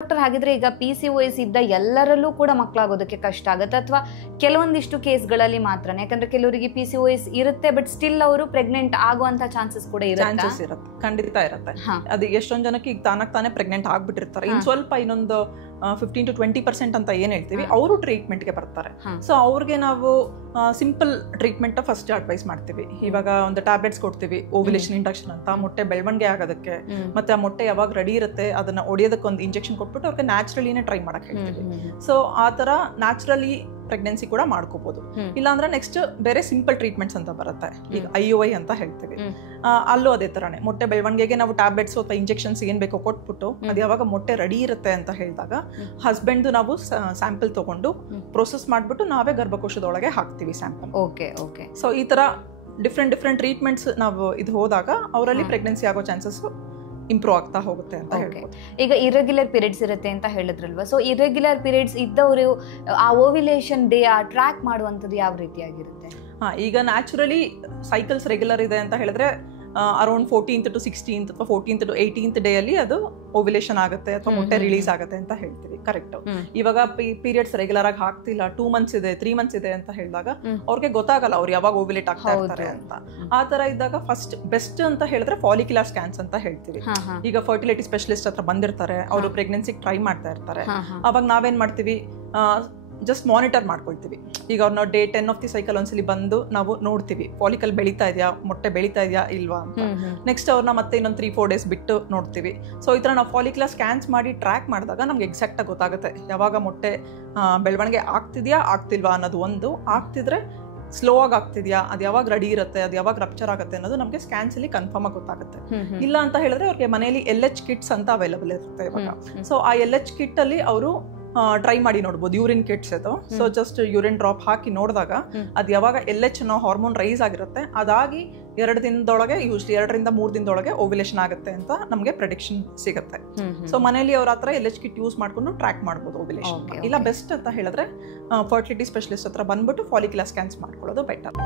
Doctor ಹಾಗಿದ್ರೆ ಈಗ PCOS ಇದ್ದ ಎಲ್ಲರಲ್ಲೂ ಕೂಡ ಮಕ್ಕಳಾಗೋದಕ್ಕೆ ಕಷ್ಟ ಆಗುತ್ತೆ ಅಥವಾ ಕೆಲವೊಂದಿಷ್ಟು ಕೇಸ್ಗಳಲ್ಲಿ ಮಾತ್ರನೇ? ಯಾಕಂದ್ರೆ ಕೆಲವರಿಗೆ PCOS ಇರುತ್ತೆ ಬಟ್ ಸ್ಟಿಲ್ ಅವರು ಪ್ರೆಗ್ನೆಂಟ್ ಆಗುವಂತ ಚಾನ್ಸಸ್ ಕೂಡ ಇರುತ್ತೆ. ಖಂಡಿತ ಇರುತ್ತೆ. ಅದು ಎಷ್ಟೊಂದು ಜನಕ್ಕೆ ಈಗ ತಾನೇ ಪ್ರೆಗ್ನೆಂಟ್ ಆಗ್ಬಿಟ್ಟಿರ್ತಾರೆ. ಇನ್ ಸ್ವಲ್ಪ ಇನ್ನೊಂದು 15 to 20% ಅಂತ ಏನ್ ಹೇಳ್ತೀವಿ ಅವರು ಟ್ರೀಟ್ಮೆಂಟ್ಗೆ ಬರ್ತಾರೆ. ಸೊ ಅವ್ರಿಗೆ ನಾವು ಸಿಂಪಲ್ ಟ್ರೀಟ್ಮೆಂಟ್ ಫಸ್ಟ್ ಅಡ್ವೈಸ್ ಮಾಡ್ತೀವಿ. ಇವಾಗ ಒಂದು ಟ್ಯಾಬ್ಲೆಟ್ಸ್ ಕೊಡ್ತೀವಿ, ಓವ್ಯುಲೇಷನ್ ಇಂಡಕ್ಷನ್ ಅಂತ, ಮೊಟ್ಟೆ ಬೆಳವಣಿಗೆ ಆಗೋದಕ್ಕೆ, ಮತ್ತೆ ಆ ಮೊಟ್ಟೆ ಯಾವಾಗ ರೆಡಿ ಇರುತ್ತೆ ಅದನ್ನ ಒಡೆಯೋದಕ್ಕೆ ಒಂದು ಇಂಜೆಕ್ಷನ್ ಕೊಟ್ಬಿಟ್ಟು ಅವ್ರಿಗೆ ನ್ಯಾಚುರಲಿನೇ ಟ್ರೈ ಮಾಡಕ್ ಹೇಳ್ತೀವಿ. ಸೊ ಆ ತರ ನ್ಯಾಚುರಲಿ ಪ್ರೆಗ್ನೆನ್ಸಿ ಕೂಡ ಮಾಡ್ಕೋಬಹುದು. ಇಲ್ಲಾಂದ್ರೆ ನೆಕ್ಸ್ಟ್ ಬೇರೆ ಸಿಂಪಲ್ ಟ್ರೀಟ್ಮೆಂಟ್ಸ್ ಅಂತ ಬರುತ್ತೆ. ಈಗ IUI ಅಂತ ಹೇಳ್ತೀವಿ. ಅಲ್ಲೂ ಅದೇ ತರಾನೇ ಮೊಟ್ಟೆ ಬೆಳವಣಿಗೆಗೆ ನಾವು ಟ್ಯಾಬ್ಲೆಟ್ಸ್ ಅಥವಾ ಇಂಜೆಕ್ಷನ್ಸ್ ಏನ್ ಬೇಕೋ ಕೊಟ್ಬಿಟ್ಟು ಅದು ಯಾವಾಗ ಮೊಟ್ಟೆ ರೆಡಿ ಇರುತ್ತೆ ಅಂತ ಹೇಳಿದಾಗ ಹಸ್ಬೆಂಡ್ ನಾವು ಸ್ಯಾಂಪಲ್ ತಗೊಂಡು ಪ್ರೊಸೆಸ್ ಮಾಡ್ಬಿಟ್ಟು ನಾವೇ ಗರ್ಭಕೋಶದೊಳಗೆ ಹಾಕ್ತಿವಿ ಸ್ಯಾಂಪಲ್. ಸೊ ಈ ತರ ಡಿಫ್ರೆಂಟ್ ಟ್ರೀಟ್ಮೆಂಟ್ಸ್ ನಾವು ಇದು ಹೋದಾಗ ಅವರಲ್ಲಿ ಪ್ರೆಗ್ನೆನ್ಸಿ ಆಗೋ ಚಾನ್ಸಸ್ ಇಂಪ್ರೂವ್ ಆಗ್ತಾ ಹೋಗುತ್ತೆ ಅಂತ ಹೇಳ್ಬೋದು. ಈಗ ಇರೆಗ್ಯುಲರ್ ಪೀರಿಯಡ್ಸ್ ಇರುತ್ತೆ ಅಂತ ಹೇಳಿದ್ರಲ್ವಾ, ಸೊ ಇರೆಗ್ಯುಲರ್ ಪೀರಿಯಡ್ಸ್ ಇದ್ದವರು ಆ ಓವ್ಯುಲೇಷನ್ ಡೇ ಟ್ರ್ಯಾಕ್ ಮಾಡುವಂಥದ್ದು ಯಾವ ರೀತಿಯಾಗಿರುತ್ತೆ? ಈಗ ನ್ಯಾಚುರಲಿ ಸೈಕಲ್ಸ್ ರೆಗ್ಯುಲರ್ ಇದೆ ಅಂತ ಹೇಳಿದ್ರೆ ಅರೌಂಡ್ 14th to 16th ಅಥವಾ 14th to 18th ಡೇ ಅಲ್ಲಿ ಅದು ಓವ್ಯುಲೇಷನ್ ಆಗುತ್ತೆ ಅಥವಾ ಮೊಟ್ಟೆ ರಿಲೀಸ್ ಆಗುತ್ತೆ ಅಂತ ಹೇಳ್ತೀವಿ. ಕರೆಕ್ಟ್. ಇವಾಗ ಪೀರಿಯಡ್ಸ್ ರೆಗ್ಯುಲರ್ ಆಗಿ ಆಗ್ತಿಲ್ಲ, 2 months ಇದೆ, 3 months ಇದೆ ಅಂತ ಹೇಳಿದಾಗ ಅವ್ರಿಗೆ ಗೊತ್ತಾಗಲ್ಲ ಅವ್ರು ಯಾವಾಗ ಓವ್ಯುಲೇಟ್ ಆಗ್ತಾ ಇರ್ತಾರೆ ಅಂತ. ಆ ತರ ಇದ್ದಾಗ ಫಸ್ಟ್ ಬೆಸ್ಟ್ ಅಂತ ಹೇಳಿದ್ರೆ ಫಾಲಿಕ್ಯುಲರ್ ಸ್ಕ್ಯಾನ್ಸ್ ಅಂತ ಹೇಳ್ತೀವಿ. ಈಗ ಫರ್ಟಿಲಿಟಿ ಸ್ಪೆಷಲಿಸ್ಟ್ ಹತ್ರ ಬಂದಿರ್ತಾರೆ, ಅವರು ಪ್ರೆಗ್ನೆನ್ಸಿಗೆ ಟ್ರೈ ಮಾಡ್ತಾ ಇರ್ತಾರೆ. ಅವಾಗ ನಾವೇನ್ ಮಾಡ್ತೀವಿ, ಜಸ್ಟ್ ಮಾನಿಟರ್ ಮಾಡ್ಕೊಳ್ತೀವಿ. ಈಗ ಅವ್ರನ್ನ ಡೇ 10 of the ಸೈಕಲ್ ಒಂದ್ಸಲಿ ಬಂದು ನಾವು ನೋಡ್ತೀವಿ ಫಾಲಿಕಲ್ ಬೆಳೀತಾ ಇದೆಯಾ, ಮೊಟ್ಟೆ ಬೆಳೀತಾ ಇದೆಯಾ ಇಲ್ವಾ ಅಂತ. ನೆಕ್ಸ್ಟ್ ಅವ್ರನ್ನ ಮತ್ತೆ ಇನ್ನೊಂದು 3-4 days ಬಿಟ್ಟು ನೋಡ್ತೀವಿ. ಸೊ ಈ ತರ ನಾವು ಫಾಲಿಕ್ಯುಲರ್ ಸ್ಕ್ಯಾನ್ಸ್ ಮಾಡಿ ಟ್ರ್ಯಾಕ್ ಮಾಡಿದಾಗ ನಮ್ಗೆ ಎಕ್ಸಾಕ್ಟ್ ಆಗಿ ಗೊತ್ತಾಗುತ್ತೆ ಯಾವಾಗ ಮೊಟ್ಟೆ ಬೆಳವಣಿಗೆ ಆಗ್ತಿದ್ಯಾ ಆಗ್ತಿಲ್ವಾ ಅನ್ನೋದು. ಒಂದು ಆಗ್ತಿದ್ರೆ ಸ್ಲೋ ಆಗಿ ಆಗ್ತಿದ್ಯಾ, ಅದು ಯಾವಾಗ ರೆಡಿ ಇರುತ್ತೆ, ಅದು ಯಾವಾಗ ರಪ್ಚರ್ ಆಗುತ್ತೆ ಅನ್ನೋದು ನಮಗೆ ಸ್ಕ್ಯಾನ್ಸ್ ಅಲ್ಲಿ ಕನ್ಫರ್ಮ್ ಆಗಿ ಗೊತ್ತಾಗುತ್ತೆ. ಇಲ್ಲ ಅಂತ ಹೇಳಿದ್ರೆ ಅವ್ರಿಗೆ ಮನೆಯಲ್ಲಿ LH ಕಿಟ್ಸ್ ಅಂತ ಅವೈಲಬಲ್ ಇರುತ್ತೆ ಇವಾಗ. ಸೊ ಆ LH ಕಿಟ್ ಅಲ್ಲಿ ಅವರು ಟ್ರೈ ಮಾಡಿ ನೋಡ್ಬೋದು. ಯೂರಿನ್ ಕಿಟ್ಸ್ ಅದು. ಸೊ ಜಸ್ಟ್ ಯೂರಿನ್ ಡ್ರಾಪ್ ಹಾಕಿ ನೋಡಿದಾಗ ಅದು ಯಾವಾಗ LH ಅನ್ನೋ ಹಾರ್ಮೋನ್ ರೈಸ್ ಆಗಿರುತ್ತೆ, ಅದಾಗಿ 2 ದಿನದೊಳಗೆ ಯೂಶ್ಲಿ 2 ರಿಂದ 3 ದಿನದೊಳಗೆ ಓವ್ಯುಲೇಷನ್ ಆಗುತ್ತೆ ಅಂತ ನಮಗೆ ಪ್ರೆಡಿಕ್ಷನ್ ಸಿಗುತ್ತೆ. ಸೊ ಮನೆಯಲ್ಲಿ ಅವ್ರ ಹತ್ರ LH ಕಿಟ್ ಯೂಸ್ ಮಾಡ್ಕೊಂಡು ಟ್ರ್ಯಾಕ್ ಮಾಡ್ಬೋದು ಓವ್ಯುಲೇಷನ್. ಇಲ್ಲ ಬೆಸ್ಟ್ ಅಂತ ಹೇಳಿದ್ರೆ ಫರ್ಟಿಲಿಟಿ ಸ್ಪೆಷಲಿಸ್ಟ್ ಹತ್ರ ಬಂದ್ಬಿಟ್ಟು ಫಾಲಿಕ್ಯುಲರ್ ಸ್ಕ್ಯಾನ್ಸ್ ಮಾಡ್ಕೊಳ್ಳೋದು ಬೆಟರ್.